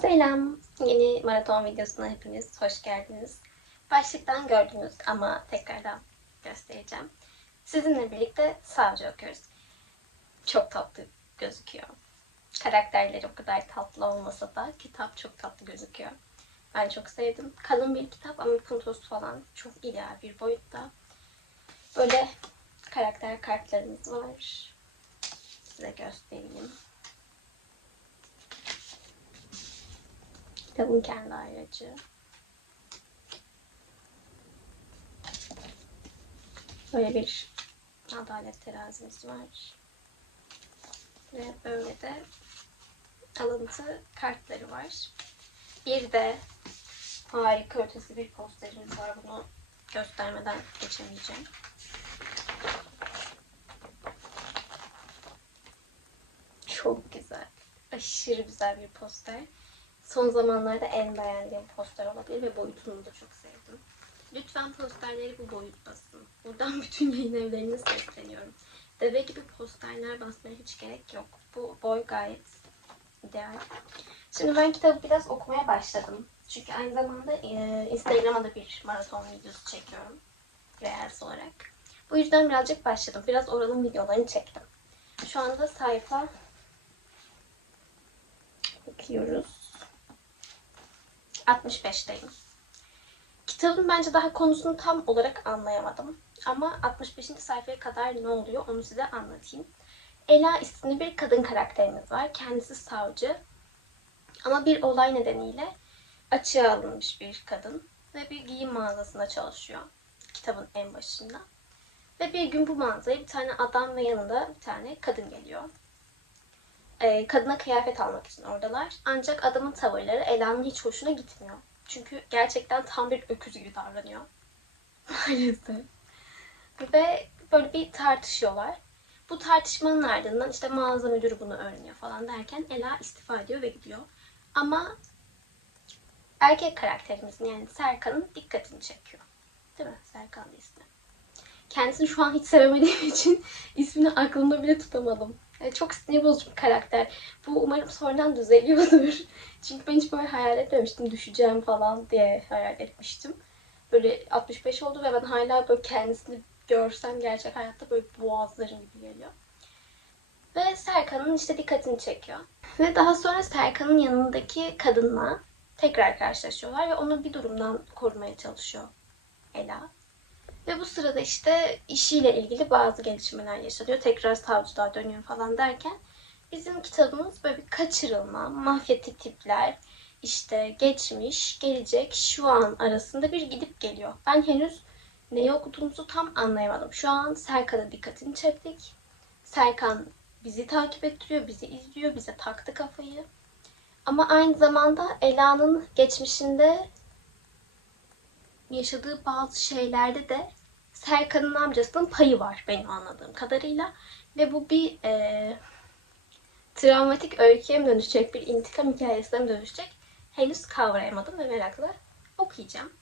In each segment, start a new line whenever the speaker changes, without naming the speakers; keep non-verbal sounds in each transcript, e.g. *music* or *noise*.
Selam. Yeni maraton videosuna hepiniz hoş geldiniz. Başlıktan gördünüz ama tekrardan göstereceğim. Sizinle birlikte savcı okuyoruz. Çok tatlı gözüküyor. Karakterleri o kadar tatlı olmasa da kitap çok tatlı gözüküyor. Ben çok sevdim. Kalın bir kitap ama puntosu falan çok ideal bir boyutta. Böyle karakter kartlarımız var. Size göstereyim. Kitabın kendi ayracı. Böyle bir adalet terazimiz var. Ve böyle de alıntı kartları var. Bir de harika ötesi bir posterimiz var. Bunu göstermeden geçemeyeceğim. Çok güzel. Aşırı güzel bir poster. Son zamanlarda en beğendiğim poster olabilir ve boyutunu da çok sevdim. Lütfen posterleri bu boyuttasın. Buradan *laughs* bütün yayın evlerine sesleniyorum. Deve gibi posterler basmaya hiç gerek yok. Bu boy gayet ideal. Şimdi ben kitabı biraz okumaya başladım. Çünkü aynı zamanda e, Instagram'a da bir maraton videosu çekiyorum. Reels olarak. Bu yüzden birazcık başladım. Biraz oranın videolarını çektim. Şu anda sayfa bakıyoruz. 65'teyim. Kitabın bence daha konusunu tam olarak anlayamadım. Ama 65. sayfaya kadar ne oluyor onu size anlatayım. Ela isimli bir kadın karakterimiz var. Kendisi savcı. Ama bir olay nedeniyle açığa alınmış bir kadın. Ve bir giyim mağazasında çalışıyor. Kitabın en başında. Ve bir gün bu mağazaya bir tane adam ve yanında bir tane kadın geliyor. Ee, kadına kıyafet almak için oradalar. Ancak adamın tavırları Ela'nın hiç hoşuna gitmiyor. Çünkü gerçekten tam bir öküz gibi davranıyor. *laughs* Maalesef. Ve böyle bir tartışıyorlar. Bu tartışmanın ardından işte mağaza müdürü bunu öğreniyor falan derken Ela istifa ediyor ve gidiyor. Ama erkek karakterimizin yani Serkan'ın dikkatini çekiyor. Değil mi? Serkan ismi. Kendisini şu an hiç sevemediğim *laughs* için ismini aklımda bile tutamadım. Yani çok sinir bozucu bir karakter. Bu umarım sonradan düzeliyordur. *laughs* Çünkü ben hiç böyle hayal etmemiştim düşeceğim falan diye hayal etmiştim. Böyle 65 oldu ve ben hala böyle kendisini görsem gerçek hayatta böyle boğazlarım gibi geliyor. Ve Serkan'ın işte dikkatini çekiyor. Ve daha sonra Serkan'ın yanındaki kadınla tekrar karşılaşıyorlar ve onu bir durumdan korumaya çalışıyor Ela. Ve bu sırada işte işiyle ilgili bazı gelişmeler yaşanıyor. Tekrar savcılığa dönüyor falan derken bizim kitabımız böyle bir kaçırılma, mafyatik tipler, işte geçmiş, gelecek, şu an arasında bir gidip geliyor. Ben henüz neyi okuduğumuzu tam anlayamadım. Şu an Serkan'a dikkatini çektik. Serkan bizi takip ettiriyor, bizi izliyor, bize taktı kafayı. Ama aynı zamanda Ela'nın geçmişinde yaşadığı bazı şeylerde de Serkan'ın amcasının payı var benim anladığım kadarıyla. Ve bu bir e, travmatik öyküye mi dönüşecek, bir intikam hikayesine mi dönüşecek henüz kavrayamadım ve merakla okuyacağım.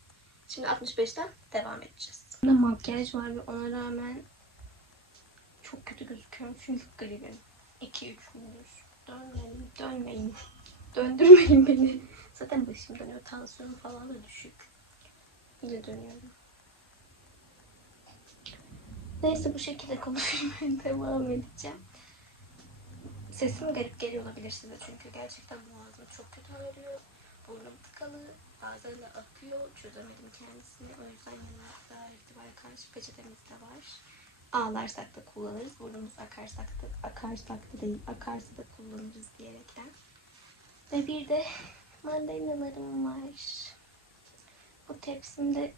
Şimdi 65'ten devam edeceğiz. Burada makyaj var ve ona rağmen çok kötü gözüküyorum çünkü gribim. 2-3 gündür. Dönmeyin, dönmeyin. Döndürmeyin beni. *laughs* Zaten başım dönüyor. Tansiyonum falan da düşük. Yine dönüyorum. Neyse bu şekilde konuşmaya *laughs* devam edeceğim. Sesim garip geliyor olabilir size çünkü gerçekten boğazım çok kötü ağrıyor. Burnum tıkalı, bazen de akıyor. Çözemedim kendisini. O yüzden yanımızda ihtimal karşı peçetemiz de var. Ağlarsak da kullanırız. Burnumuz akarsak da, akarsak da değil, akarsa da kullanırız diyerekten. Ve bir de mandalinalarım var. Bu tepsimde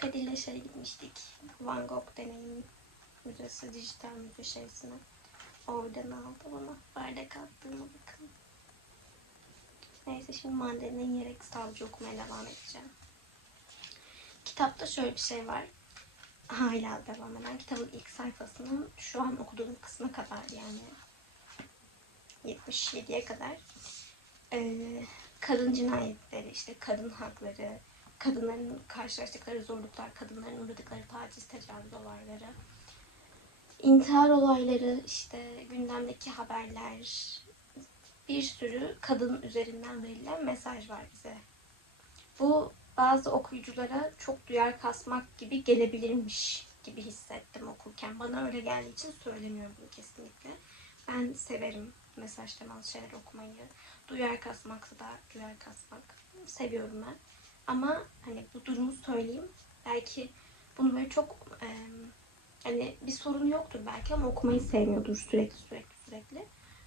Kadir'le şey gitmiştik. Van Gogh deneyim müzesi, dijital müze şeysine. Oradan aldı bana. Bardak attığıma bakın. Neyse şimdi mandalina yiyerek savcı okumaya devam edeceğim. Kitapta şöyle bir şey var. Hala devam eden kitabın ilk sayfasının şu an okuduğum kısmına kadar yani 77'ye kadar ee, kadın cinayetleri, işte kadın hakları, kadınların karşılaştıkları zorluklar, kadınların uğradıkları taciz, tecavüz olayları, intihar olayları, işte gündemdeki haberler, bir sürü kadın üzerinden verilen mesaj var bize. Bu bazı okuyuculara çok duyar kasmak gibi gelebilirmiş gibi hissettim okurken. Bana öyle geldiği için söylemiyorum bunu kesinlikle. Ben severim mesaj temalı şeyler okumayı. Duyar kasmaksa da duyar kasmak. Seviyorum ben. Ama hani bu durumu söyleyeyim. Belki bunu böyle çok e, hani bir sorun yoktur belki ama okumayı sevmiyordur sürekli sürekli sürekli.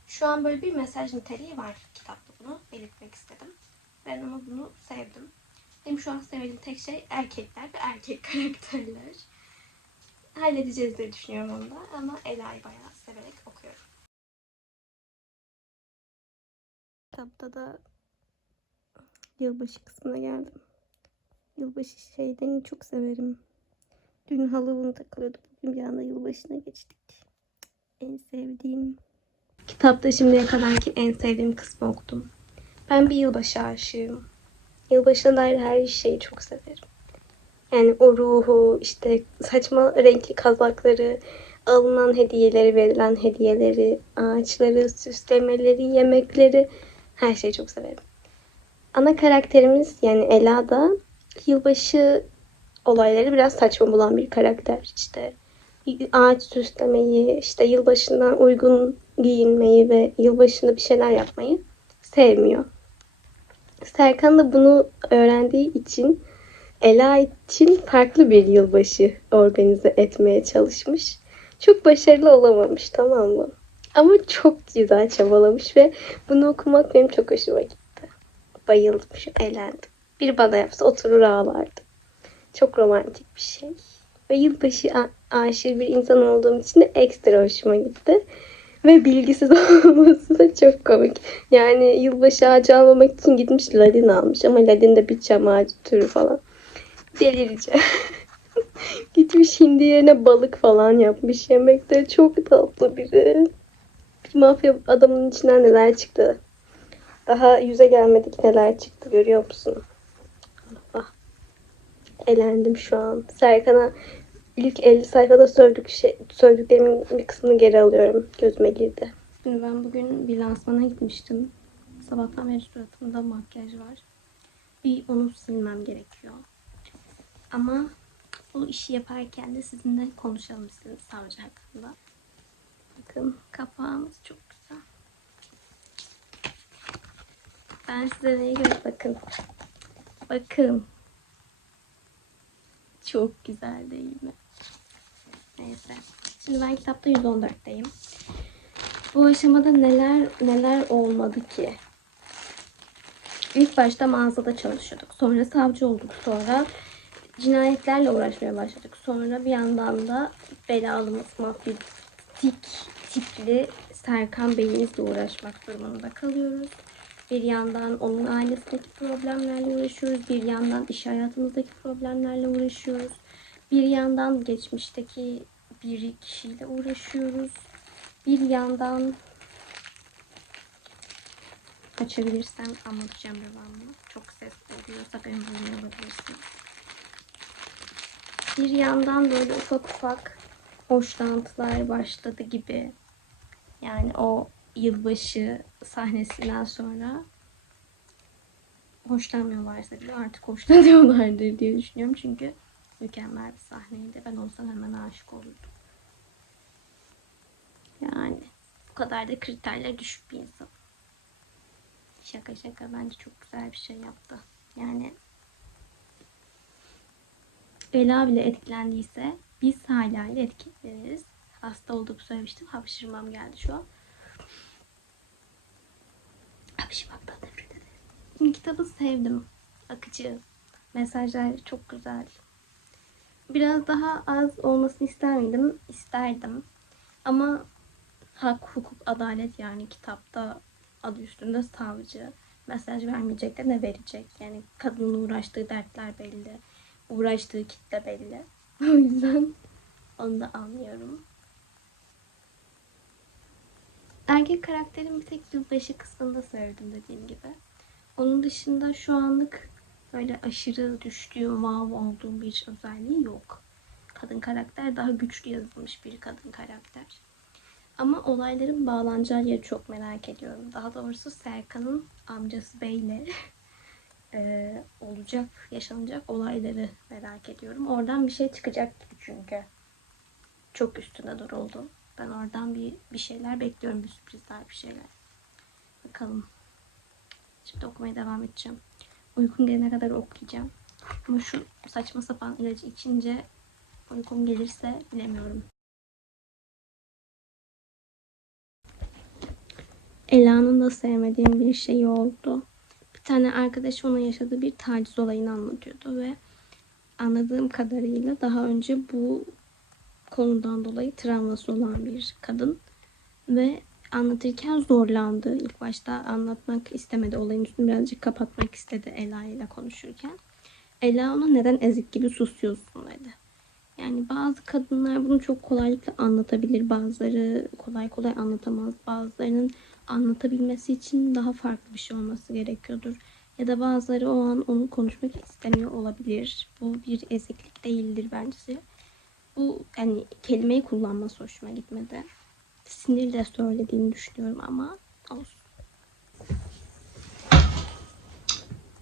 Şu an böyle bir mesaj niteliği var kitapta bunu belirtmek istedim. Ben ama bunu sevdim. Benim şu an sevdiğim tek şey erkekler ve erkek *laughs* karakterler. Halledeceğiz diye düşünüyorum onu da ama Ela'yı bayağı severek okuyorum. Kitapta da yılbaşı kısmına geldim. Yılbaşı şeylerini çok severim. Dün Halloween takılıyorduk. Bugün bir anda yılbaşına geçtik. En sevdiğim. Kitapta şimdiye kadarki en sevdiğim kısmı okudum. Ben bir yılbaşı aşığım. Yılbaşına dair her şeyi çok severim. Yani o ruhu, işte saçma renkli kazakları, alınan hediyeleri, verilen hediyeleri, ağaçları, süslemeleri, yemekleri her şeyi çok severim. Ana karakterimiz yani Ela da yılbaşı olayları biraz saçma bulan bir karakter. İşte ağaç süslemeyi, işte yılbaşına uygun giyinmeyi ve yılbaşında bir şeyler yapmayı sevmiyor. Serkan da bunu öğrendiği için Ela için farklı bir yılbaşı organize etmeye çalışmış. Çok başarılı olamamış tamam mı? Ama çok güzel çabalamış ve bunu okumak benim çok hoşuma gitti. Bayıldım, çok eğlendim. Bir bana yapsa oturur ağlardı. Çok romantik bir şey. Ve yılbaşı a- aşığı bir insan olduğum için de ekstra hoşuma gitti. Ve bilgisiz *laughs* olması da çok komik. Yani yılbaşı ağacı almamak için gitmiş ladin almış. Ama ladin de bir çam ağacı türü falan. Delireceğim. *laughs* gitmiş hindi yerine balık falan yapmış yemekte. Çok tatlı biri. Bir mafya adamın içinden neler çıktı. Daha yüze gelmedik neler çıktı görüyor musun? Elendim şu an. Serkan'a ilk 50 sayfada sövdük şey, sövdüklerimin bir kısmını geri alıyorum. Gözüme girdi. Şimdi ben bugün bir lansmana gitmiştim. Sabahtan beri suratımda makyaj var. Bir onu silmem gerekiyor. Ama bu işi yaparken de sizinle konuşalım istedim savcı hakkında. Bakın kapağımız çok güzel. Ben size neyi göre bakın. Bakın. Çok güzel değil mi? Neyse. Şimdi ben kitapta 114'teyim. Bu aşamada neler neler olmadı ki? İlk başta mağazada çalışıyorduk. Sonra savcı olduk. Sonra cinayetlerle uğraşmaya başladık. Sonra bir yandan da belalımız mafyatik tipli Serkan Bey'imizle uğraşmak durumunda kalıyoruz. Bir yandan onun ailesindeki problemlerle uğraşıyoruz. Bir yandan iş hayatımızdaki problemlerle uğraşıyoruz. Bir yandan geçmişteki bir kişiyle uğraşıyoruz. Bir yandan açabilirsem anlatacağım devamlı. Çok ses duyuyorsa beni duymuyor olabilirsiniz. Bir yandan böyle ufak ufak hoşlantılar başladı gibi. Yani o yılbaşı sahnesinden sonra hoşlanmıyorlarsa bile artık hoşlanıyorlardır diye düşünüyorum. Çünkü mükemmel bir sahneydi. Ben olsam hemen aşık olurdum. Yani bu kadar da kriterler düşük bir insan. Şaka şaka bence çok güzel bir şey yaptı. Yani Bela bile etkilendiyse biz hala ile etkileniriz. Hasta olduğumu söylemiştim. Hapşırmam geldi şu an. Hapşırmaktan nefret ederim. Kitabı sevdim. Akıcı. Mesajlar çok güzel. Biraz daha az olmasını ister miydim? İsterdim. Ama hak, hukuk, adalet yani kitapta adı üstünde savcı. Mesaj vermeyecek de ne verecek? Yani kadının uğraştığı dertler belli. Uğraştığı kitle belli. *laughs* O yüzden onu da anlıyorum. Erkek karakterin bir tek yılbaşı kısmında sevdim dediğim gibi. Onun dışında şu anlık böyle aşırı düştüğüm, wow olduğum bir özelliği yok. Kadın karakter daha güçlü yazılmış bir kadın karakter. Ama olayların bağlanacağı yeri çok merak ediyorum. Daha doğrusu Serkan'ın amcası Bey'le *laughs* olacak, yaşanacak olayları merak ediyorum. Oradan bir şey çıkacak gibi çünkü. Çok üstüne duruldu. Ben oradan bir, bir şeyler bekliyorum. Bir sürprizler, bir şeyler. Bakalım. Şimdi okumaya devam edeceğim. Uykum gelene kadar okuyacağım. Ama şu saçma sapan ilacı içince uykum gelirse bilemiyorum. Ela'nın da sevmediğim bir şey oldu. Bir tane arkadaş ona yaşadığı bir taciz olayını anlatıyordu ve anladığım kadarıyla daha önce bu konudan dolayı travması olan bir kadın ve anlatırken zorlandı. İlk başta anlatmak istemedi. Olayın üstünü birazcık kapatmak istedi Ela ile konuşurken. Ela ona neden ezik gibi susuyorsun dedi. Yani bazı kadınlar bunu çok kolaylıkla anlatabilir. Bazıları kolay kolay anlatamaz. Bazılarının anlatabilmesi için daha farklı bir şey olması gerekiyordur. Ya da bazıları o an onu konuşmak istemiyor olabilir. Bu bir eziklik değildir bence. Bu yani kelimeyi kullanması hoşuma gitmedi. Sinirle söylediğini düşünüyorum ama olsun.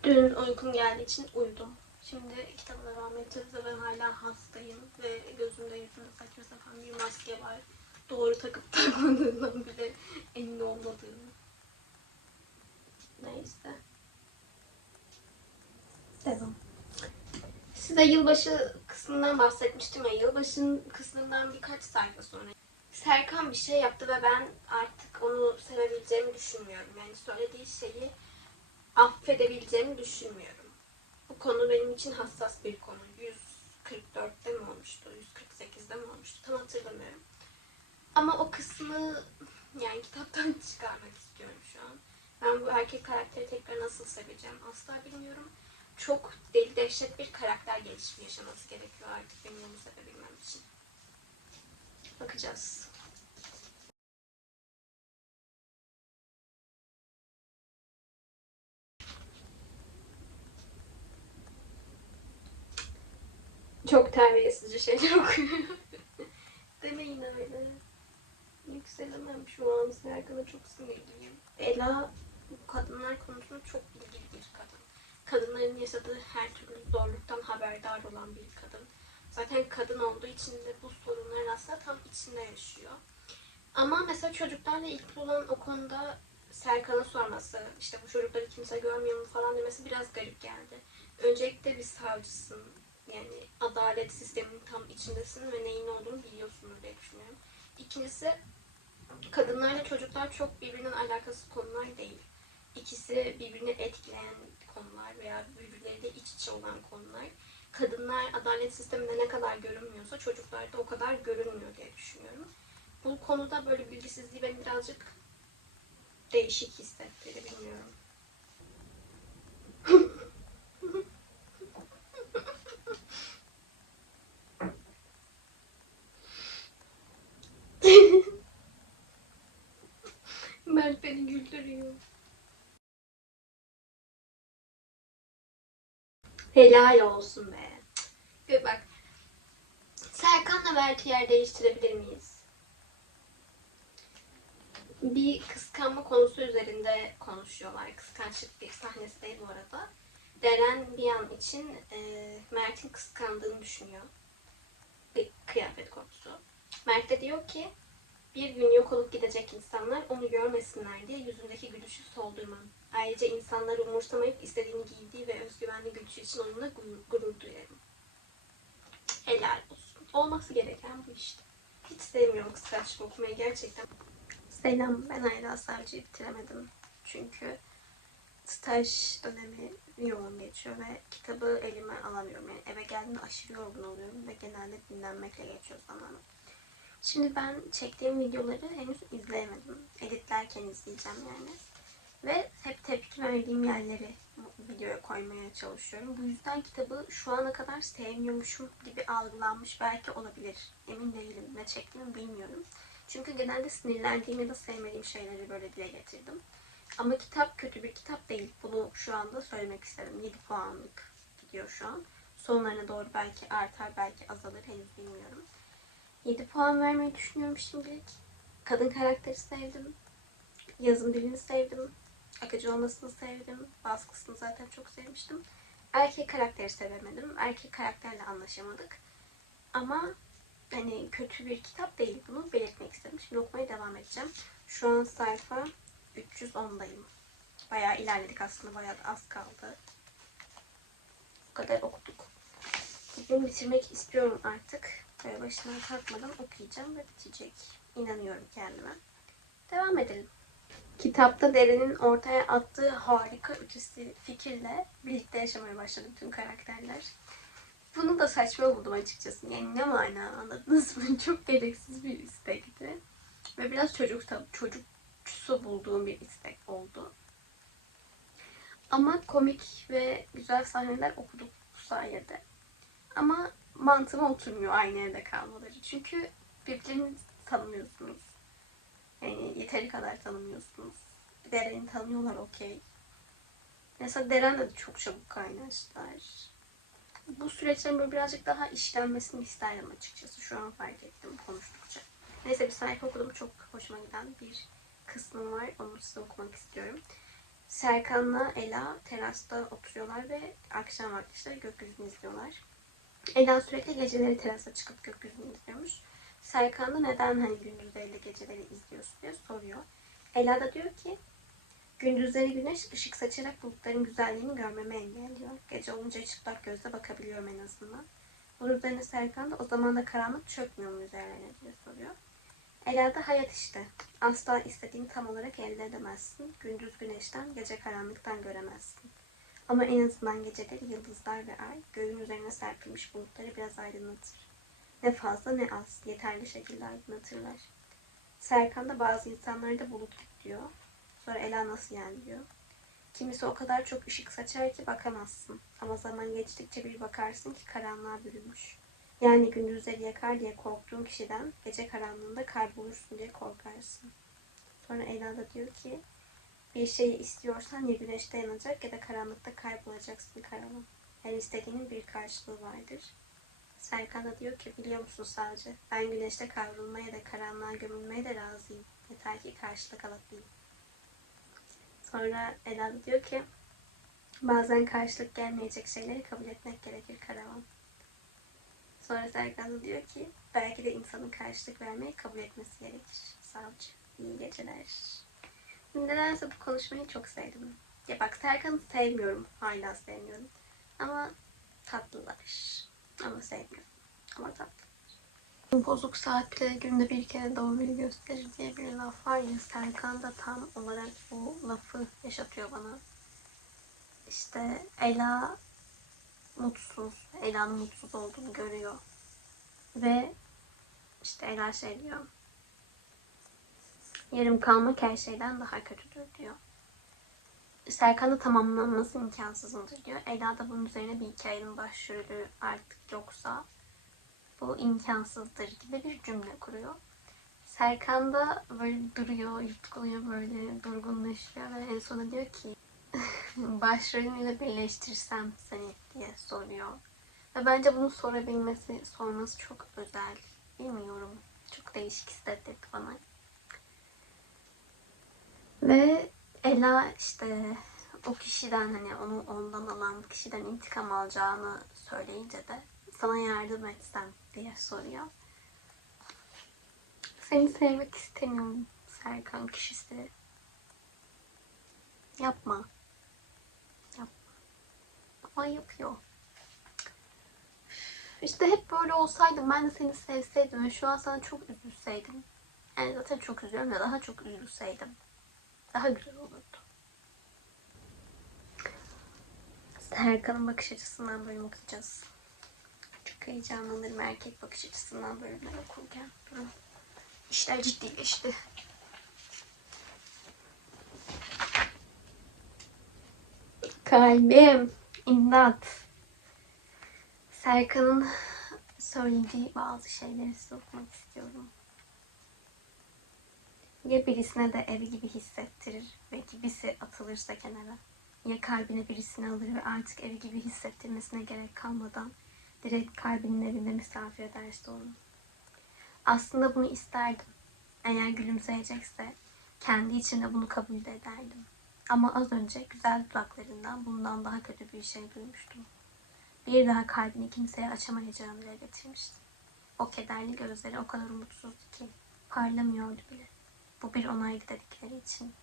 Dün uykum geldiği için uyudum. Şimdi kitaba devam edeceğiz ve ben hala hastayım ve gözümde yüzümde saçma sapan bir maske var. Doğru takıp *laughs* takmadığından bile emin olmadığım. Neyse. Devam. Size yılbaşı kısmından bahsetmiştim ya. Yılbaşının kısmından birkaç sayfa sonra. Serkan bir şey yaptı ve ben artık onu sevebileceğimi düşünmüyorum. Yani söylediği şeyi affedebileceğimi düşünmüyorum. Bu konu benim için hassas bir konu. 144'te mi olmuştu? 148'de mi olmuştu? Tam hatırlamıyorum. Ama o kısmı yani kitaptan *laughs* çıkarmak istiyorum şu an. Ben bu erkek karakteri tekrar nasıl seveceğim asla bilmiyorum. Çok deli dehşet bir karakter gelişimi yaşaması gerekiyor artık benim onu sevebilmem için. Bakacağız. Çok terbiyesizce şeyler *laughs* okuyorum. Demeyin öyle. Yükselemem şu an. Serkan'a çok sinirliyim. Ela bu kadınlar konusunda çok bilgili bir kadın. Kadınların yaşadığı her türlü zorluktan haberdar olan bir kadın. Zaten kadın olduğu için de bu sorunların aslında tam içinde yaşıyor. Ama mesela çocuklarla ilgili olan o konuda Serkan'a sorması, işte bu çocukları kimse görmüyor mu falan demesi biraz garip geldi. Öncelikle bir savcısın. Yani adalet sisteminin tam içindesin ve neyin olduğunu biliyorsunuz diye düşünüyorum. İkincisi kadınlarla çocuklar çok birbirinden alakasız konular değil. İkisi birbirini etkileyen konular veya birbirleriyle iç içe olan konular. Kadınlar adalet sisteminde ne kadar görünmüyorsa çocuklar da o kadar görünmüyor diye düşünüyorum. Bu konuda böyle bilgisizliği beni birazcık değişik hissettirdi bilmiyorum. *laughs* Mert beni güldürüyor. Helal olsun be. Bir bak. Serkan'la Mert'i yer değiştirebilir miyiz? Bir kıskanma konusu üzerinde konuşuyorlar. Kıskançlık bir sahnesi değil bu arada. Deren bir an için e, Mert'in kıskandığını düşünüyor. Bir kıyafet konusu. Mert de diyor ki bir gün yok olup gidecek insanlar onu görmesinler diye yüzündeki gülüşü soldurmam. Ayrıca insanları umursamayıp istediğini giydiği ve özgüvenli gülüşü için onunla gurur, gurur duyarım. Helal olsun. Olması gereken bu işte. Hiç sevmiyorum kıskançlık okumayı gerçekten. Selam, ben hala savcıyı bitiremedim. Çünkü staj dönemi yoğun geçiyor ve kitabı elime alamıyorum. Yani eve geldiğimde aşırı yorgun oluyorum ve genelde dinlenmekle geçiyor zamanım. Şimdi ben çektiğim videoları henüz izleyemedim. Editlerken izleyeceğim yani. Ve hep tepki verdiğim yerleri videoya koymaya çalışıyorum. Bu yüzden kitabı şu ana kadar sevmiyormuşum gibi algılanmış belki olabilir. Emin değilim. Ne çektiğimi bilmiyorum. Çünkü genelde sinirlendiğim ya da sevmediğim şeyleri böyle dile getirdim. Ama kitap kötü bir kitap değil. Bunu şu anda söylemek isterim. 7 puanlık gidiyor şu an. Sonlarına doğru belki artar belki azalır henüz bilmiyorum. 7 puan vermeyi düşünüyorum şimdilik. kadın karakteri sevdim. Yazım dilini sevdim. Akıcı olmasını sevdim. Baskısını zaten çok sevmiştim. Erkek karakteri sevemedim. Erkek karakterle anlaşamadık. Ama hani kötü bir kitap değil bunu belirtmek istedim. Şimdi okumaya devam edeceğim. Şu an sayfa 310'dayım. Bayağı ilerledik aslında. Bayağı az kaldı. Bu kadar okuduk. Bugün bitirmek istiyorum artık. Böyle başına takmadan okuyacağım ve bitecek. İnanıyorum kendime. Devam edelim. Kitapta Deren'in ortaya attığı harika ötesi fikirle birlikte yaşamaya başladı tüm karakterler. Bunu da saçma buldum açıkçası. Yani ne mana anladınız mı? *laughs* Çok gereksiz bir istekti. Ve biraz çocuk çocuksu bulduğum bir istek oldu. Ama komik ve güzel sahneler okuduk bu sayede. Ama mantığıma oturmuyor aynı evde kalmaları. Çünkü birbirini tanımıyorsunuz. Yani yeteri kadar tanımıyorsunuz. Deren'i tanıyorlar okey. Mesela Deren de çok çabuk kaynaştılar. Bu süreçlerin böyle birazcık daha işlenmesini isterdim açıkçası. Şu an fark ettim konuştukça. Neyse bir sayfa okudum. Çok hoşuma giden bir kısmı var. Onu size okumak istiyorum. Serkan'la Ela terasta oturuyorlar ve akşam vakti işte gökyüzünü izliyorlar. Ela sürekli geceleri terasa çıkıp gökyüzünü izliyormuş. Serkan da neden hani gündüzleri geceleri izliyorsun diye soruyor. Ela da diyor ki gündüzleri güneş ışık saçarak bulutların güzelliğini görmemi engelliyor. Gece olunca çıplak gözle bakabiliyorum en azından. Bunun üzerine Serkan da o zaman da karanlık çökmüyor mu üzerine diye soruyor. Ela da hayat işte. Asla istediğini tam olarak elde edemezsin. Gündüz güneşten, gece karanlıktan göremezsin. Ama en azından geceleri yıldızlar ve ay göğün üzerine serpilmiş bulutları biraz aydınlatır. Ne fazla ne az, yeterli şekilde aydınlatırlar. Serkan da bazı insanları da bulut diyor. Sonra Ela nasıl yani diyor. Kimisi o kadar çok ışık saçar ki bakamazsın. Ama zaman geçtikçe bir bakarsın ki karanlığa bürünmüş. Yani gündüzleri yakar diye korktuğun kişiden gece karanlığında kaybolursun diye korkarsın. Sonra Ela da diyor ki bir şeyi istiyorsan ya güneşte yanacak ya da karanlıkta kaybolacaksın karanlık. Her istediğinin bir karşılığı vardır. Serkan da diyor ki biliyor musun sadece ben güneşte kavrulmaya da karanlığa gömülmeye de razıyım. Yeter ki karşılık alabileyim. Sonra Ela da diyor ki bazen karşılık gelmeyecek şeyleri kabul etmek gerekir karavan. Sonra Serkan da diyor ki belki de insanın karşılık vermeyi kabul etmesi gerekir. Savcı. İyi geceler. Nedense bu konuşmayı çok sevdim. Ya bak Serkan'ı sevmiyorum. Hala sevmiyorum. Ama tatlılar. Ama sevmiyorum. Ama tatlı. Bozuk saatte günde bir kere doğruyu gösterir diye bir laf var ya Serkan da tam olarak bu lafı yaşatıyor bana. İşte Ela mutsuz, Ela'nın mutsuz olduğunu görüyor. Ve işte Ela şey diyor. Yarım kalmak her şeyden daha kötüdür diyor. Serkan'da tamamlanması imkansızdır diyor. Ela da bunun üzerine bir hikayenin başrolü artık yoksa bu imkansızdır gibi bir cümle kuruyor. Serkan da böyle duruyor, yutkuluyor böyle durgunlaşıyor ve en sonunda diyor ki *laughs* başrolümle birleştirsem seni diye soruyor. Ve bence bunu sorabilmesi, sorması çok özel. Bilmiyorum. Çok değişik hissettirdi bana. Ve Ela işte o kişiden hani onu ondan alan kişiden intikam alacağını söyleyince de sana yardım etsem diye soruyor. Seni sevmek istemiyorum Serkan kişisi. Yapma. Yapma. Ama yapıyor. İşte hep böyle olsaydım ben de seni sevseydim ve şu an sana çok üzülseydim. Yani zaten çok üzüyorum ya daha çok üzülseydim. Daha güzel olurdu. Serkan'ın bakış açısından bölüm okuyacağız. Çok heyecanlanırım erkek bakış açısından bölümler okurken. İşler ciddileşti. Kalbim, imdat. Serkan'ın söylediği bazı şeyleri size okumak istiyorum. Ya birisine de evi gibi hissettirir ve gibisi atılırsa kenara. Ya kalbine birisini alır ve artık evi gibi hissettirmesine gerek kalmadan direkt kalbinin evinde misafir ederse onu. Aslında bunu isterdim. Eğer gülümseyecekse kendi içinde bunu kabul de ederdim. Ama az önce güzel dudaklarından bundan daha kötü bir şey duymuştum. Bir daha kalbini kimseye açamayacağını dile getirmişti. O kederli gözleri o kadar umutsuzdu ki parlamıyordu bile. Bu bir onaylı dedikleri için.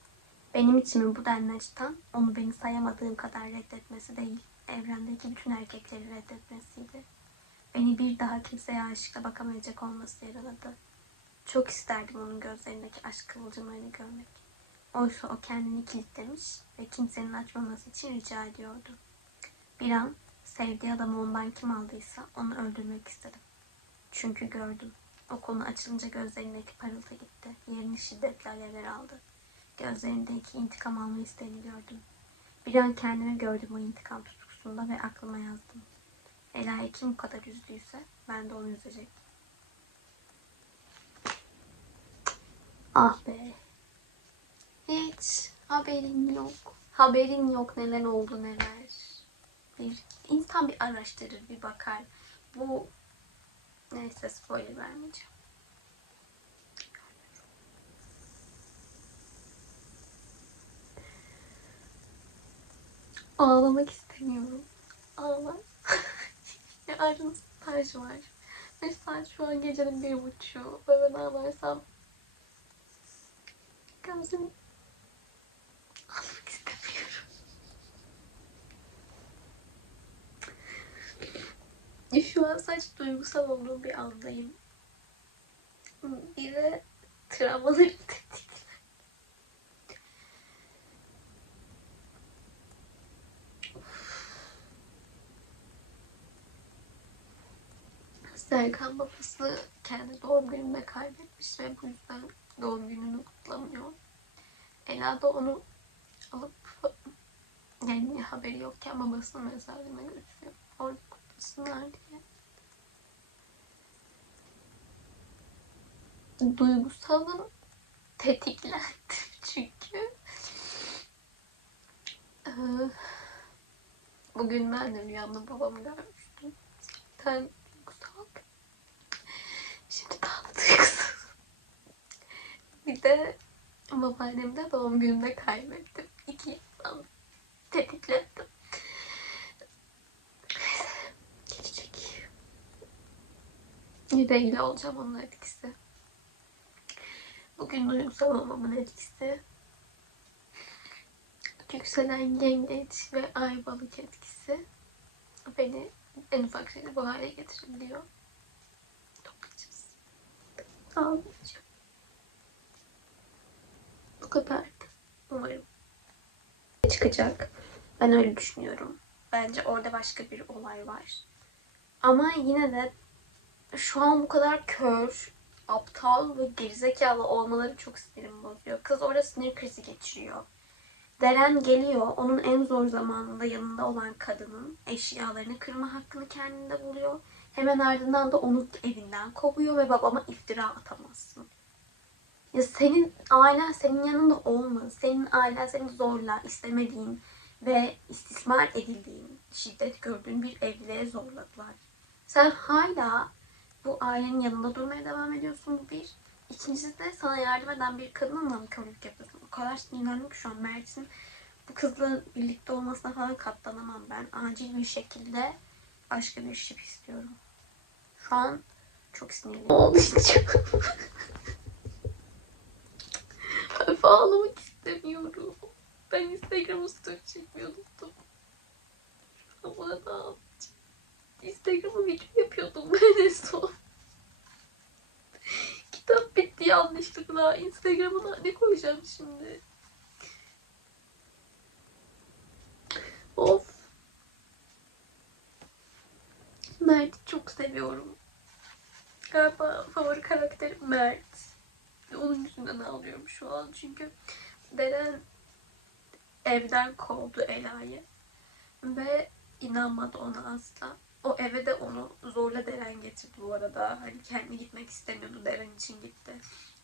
Benim içimin bu denli acıtan onu beni sayamadığım kadar reddetmesi değil, evrendeki bütün erkekleri reddetmesiydi. Beni bir daha kimseye aşıkla bakamayacak olması yaraladı. Çok isterdim onun gözlerindeki aşk kıvılcımlarını görmek. Oysa o kendini kilitlemiş ve kimsenin açmaması için rica ediyordu. Bir an sevdiği adamı ondan kim aldıysa onu öldürmek istedim. Çünkü gördüm. O konu açılınca gözlerindeki parıltı gitti. Yerini şiddetli alevler aldı. Gözlerindeki intikam alma isteğini gördüm. Bir an kendimi gördüm o intikam tutkusunda ve aklıma yazdım. Ela'yı kim bu kadar üzdüyse ben de onu üzecek. Ah be. Hiç haberin yok. Haberin yok neler oldu neler. Bir insan bir araştırır bir bakar. Bu neyse spoiler vermeyeceğim. Ağlamak istemiyorum. Ağlar. *laughs* Yarın staj var. Ve saat şu an gecenin bir buçuğu. Ve ben ağlarsam gözüm Şu an sadece duygusal olduğum bir andayım. Bir de travmalarım *laughs* tetiklendi. Serkan babası kendi doğum gününde kaybetmiş ve bu yüzden doğum gününü kutlamıyor. Ela da onu alıp yani haberi yokken babasının mezarlığına götürüyor. Orada kutlasınlar diye. Duygusalım tetiklendim *laughs* çünkü. Ee, Bugün ben de rüyamda babamı görmüştüm. Zaten duygusal. Şimdi daha da duygusal. Bir de babaannem de doğum gününde kaybettim. İki insan tetiklendim. Gelecek. Yüreğiyle olacağım onun etkisi. Bugün duygusal olmamın etkisi. Yükselen yengeç ve ay balık etkisi beni en ufak şeyde bu hale getirebiliyor. Toplayacağız. Ağlayacağım. Bu kadardı. Umarım. Çıkacak. Ben öyle düşünüyorum. Bence orada başka bir olay var. Ama yine de şu an bu kadar kör, aptal ve gerizekalı olmaları çok sinirimi bozuyor. Kız orada sinir krizi geçiriyor. Deren geliyor. Onun en zor zamanında yanında olan kadının eşyalarını kırma hakkını kendinde buluyor. Hemen ardından da onu evinden kovuyor ve babama iftira atamazsın. Ya senin ailen senin yanında olmaz. Senin ailen seni zorla istemediğin ve istismar edildiğin, şiddet gördüğün bir evliliğe zorladılar. Sen hala bu ailenin yanında durmaya devam ediyorsun bu bir. İkincisi de sana yardım eden bir kadınla mı körlük yapıyorsun? O kadar sinirlendim ki şu an Mert'in bu kızla birlikte olmasına falan katlanamam ben. Acil bir şekilde başka bir şip istiyorum. Şu an çok sinirliyim. Ağlayacağım. Öf ağlamak istemiyorum. Ben Instagram'ı story çekmeyi unuttum. Ama ne? Instagram'a video yapıyordum ben *laughs* en son. Kitap bitti yanlışlıkla. Instagram'ına ne koyacağım şimdi? Of. Mert'i çok seviyorum. Galiba favori karakterim Mert. Onun yüzünden ağlıyorum şu an çünkü Deren evden kovdu Ela'yı ve inanmadı ona asla. O eve de onu zorla Deren getirdi bu arada. Hani kendi gitmek istemiyordu. Deren için gitti.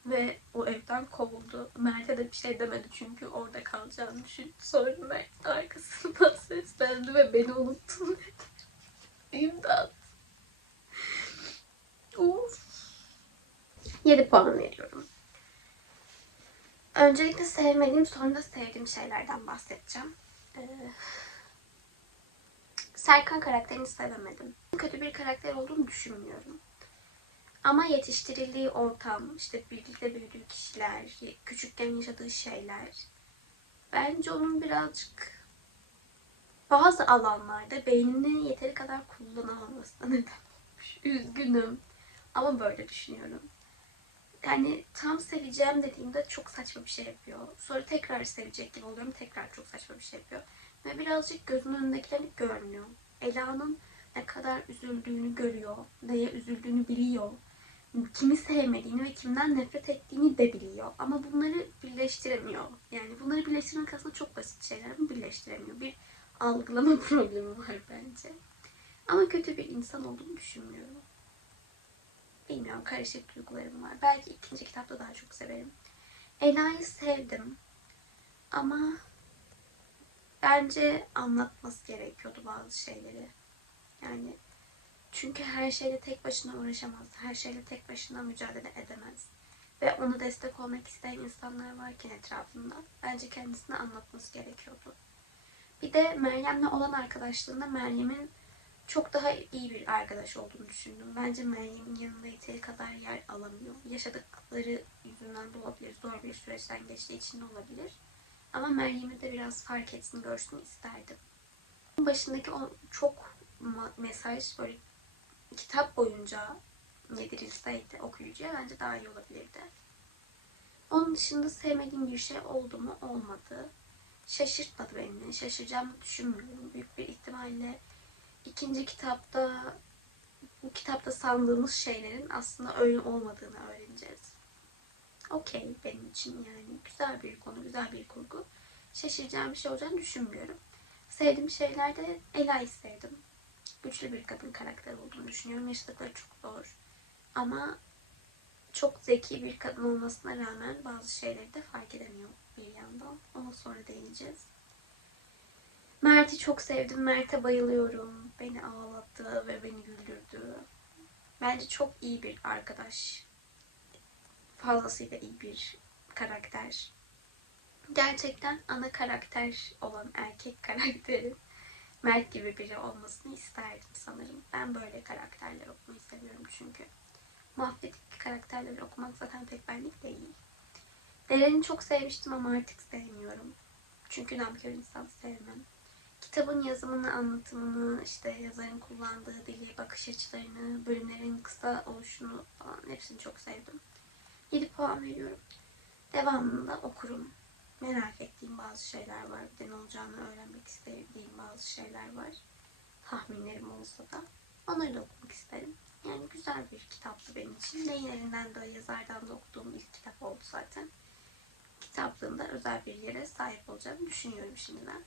Ve o evden kovuldu. Mert'e de bir şey demedi çünkü orada kalacağını düşündü. Sonra Mert arkasından *laughs* seslendi ve beni unuttun dedi. *laughs* İmdat. Uf. 7 puan veriyorum. Öncelikle sevmediğim sonra da sevdiğim şeylerden bahsedeceğim. Ee, Serkan karakterini sevemedim. Kötü bir karakter olduğunu düşünmüyorum. Ama yetiştirildiği ortam, işte birlikte büyüdüğü kişiler, küçükken yaşadığı şeyler. Bence onun birazcık bazı alanlarda beynini yeteri kadar kullanamamasına *laughs* neden olmuş. Üzgünüm. Ama böyle düşünüyorum. Yani tam seveceğim dediğimde çok saçma bir şey yapıyor. Sonra tekrar sevecek gibi oluyorum. Tekrar çok saçma bir şey yapıyor. Ve birazcık gözünün önündekilerini görmüyor. Ela'nın ne kadar üzüldüğünü görüyor. Neye üzüldüğünü biliyor. Kimi sevmediğini ve kimden nefret ettiğini de biliyor. Ama bunları birleştiremiyor. Yani bunları birleştirmek aslında çok basit şeyler ama birleştiremiyor. Bir algılama *laughs* problemi var bence. Ama kötü bir insan olduğunu düşünmüyorum. Bilmiyorum karışık duygularım var. Belki ikinci kitapta daha çok severim. Ela'yı sevdim. Ama bence anlatması gerekiyordu bazı şeyleri. Yani çünkü her şeyle tek başına uğraşamaz. Her şeyle tek başına mücadele edemez. Ve ona destek olmak isteyen insanlar varken etrafında bence kendisine anlatması gerekiyordu. Bir de Meryem'le olan arkadaşlığında Meryem'in çok daha iyi bir arkadaş olduğunu düşündüm. Bence Meryem'in yanında yeteri kadar yer alamıyor. Yaşadıkları yüzünden de olabilir. Zor bir süreçten geçtiği için de olabilir. Ama Meryem'i de biraz fark etsin, görsün isterdim. Başındaki o çok mesaj böyle kitap boyunca yedirilseydi okuyucuya bence daha iyi olabilirdi. Onun dışında sevmediğim bir şey oldu mu? Olmadı. Şaşırtmadı beni. Şaşıracağımı düşünmüyorum. Büyük bir ihtimalle ikinci kitapta bu kitapta sandığımız şeylerin aslında öyle olmadığını öğreneceğiz. Okey benim için yani güzel bir konu, güzel bir kurgu. Şaşıracağım bir şey olacağını düşünmüyorum. Sevdiğim şeylerde Ela'yı sevdim. Güçlü bir kadın karakter olduğunu düşünüyorum. Yaşadıkları çok zor. Ama çok zeki bir kadın olmasına rağmen bazı şeyleri de fark edemiyor bir yandan. Ona sonra değineceğiz. Mert'i çok sevdim. Mert'e bayılıyorum. Beni ağlattı ve beni güldürdü. Bence çok iyi bir arkadaş. Fazlasıyla iyi bir karakter. Gerçekten ana karakter olan erkek *laughs* karakterin Mert gibi biri olmasını isterdim sanırım. Ben böyle karakterler okumayı seviyorum çünkü. Mafyatik karakterleri okumak zaten pek benlik değil. Deren'i çok sevmiştim ama artık sevmiyorum. Çünkü namkör insan sevmem. Kitabın yazımını, anlatımını, işte yazarın kullandığı dili, bakış açılarını, bölümlerin kısa oluşunu falan hepsini çok sevdim. 7 puan veriyorum. Devamında okurum. Merak ettiğim bazı şeyler var. Bir de ne olacağını öğrenmek istediğim bazı şeyler var. Tahminlerim olsa da. Onları da okumak isterim. Yani güzel bir kitaptı benim için. Neyin de yazardan da okuduğum ilk kitap oldu zaten. Kitaplığında özel bir yere sahip olacağımı düşünüyorum şimdiden.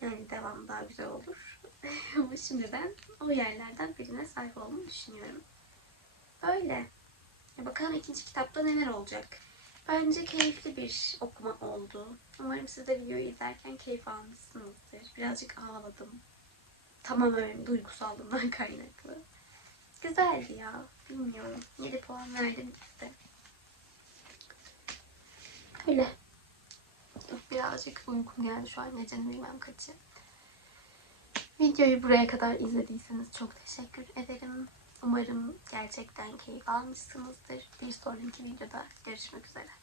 Yani devam daha güzel olur. *laughs* Ama şimdiden o yerlerden birine sahip olduğumu düşünüyorum. Böyle. Ya bakalım ikinci kitapta neler olacak. Bence keyifli bir okuma oldu. Umarım siz de videoyu izlerken keyif almışsınızdır. Birazcık ağladım. Tamamen duygusallığından *laughs* kaynaklı. Güzeldi ya. Bilmiyorum. 7 puan verdim işte. Öyle. Birazcık uykum geldi şu an. Gecenin bilmem kaçı. Videoyu buraya kadar izlediyseniz çok teşekkür ederim. Umarım gerçekten keyif almışsınızdır. Bir sonraki videoda görüşmek üzere.